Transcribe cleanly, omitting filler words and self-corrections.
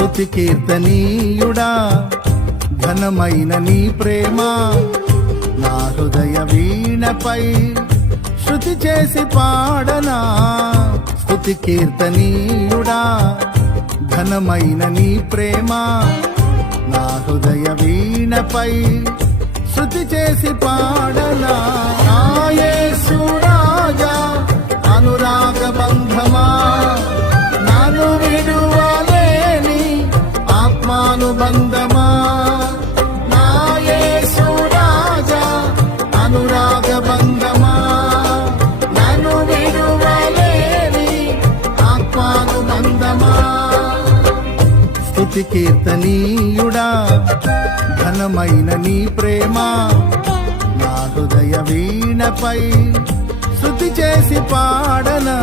స్తుతి కీర్తనీయుడా ఘనమైన నీ ప్రేమ నా హృదయ వీణపై శృతి చేసి పాడనా. స్తుతి కీర్తనీయుడా ఘనమైన నీ ప్రేమ నా హృదయ వీణపై శృతి చేసి పాడనా. నా యేసు రాజా అనురాగ బంధమా నన్ను విడువలేని ఆత్మానుబంధమా. నా యేసు రాజా అనురాగ బంధమా నన్ను విడువలేని ఆత్మానుబంధమా. స్తుతి కీర్తనీయుడా ఘనమైన నీ ప్రేమ నా హృదయ వీణపై శృతి చేసి పాడనా.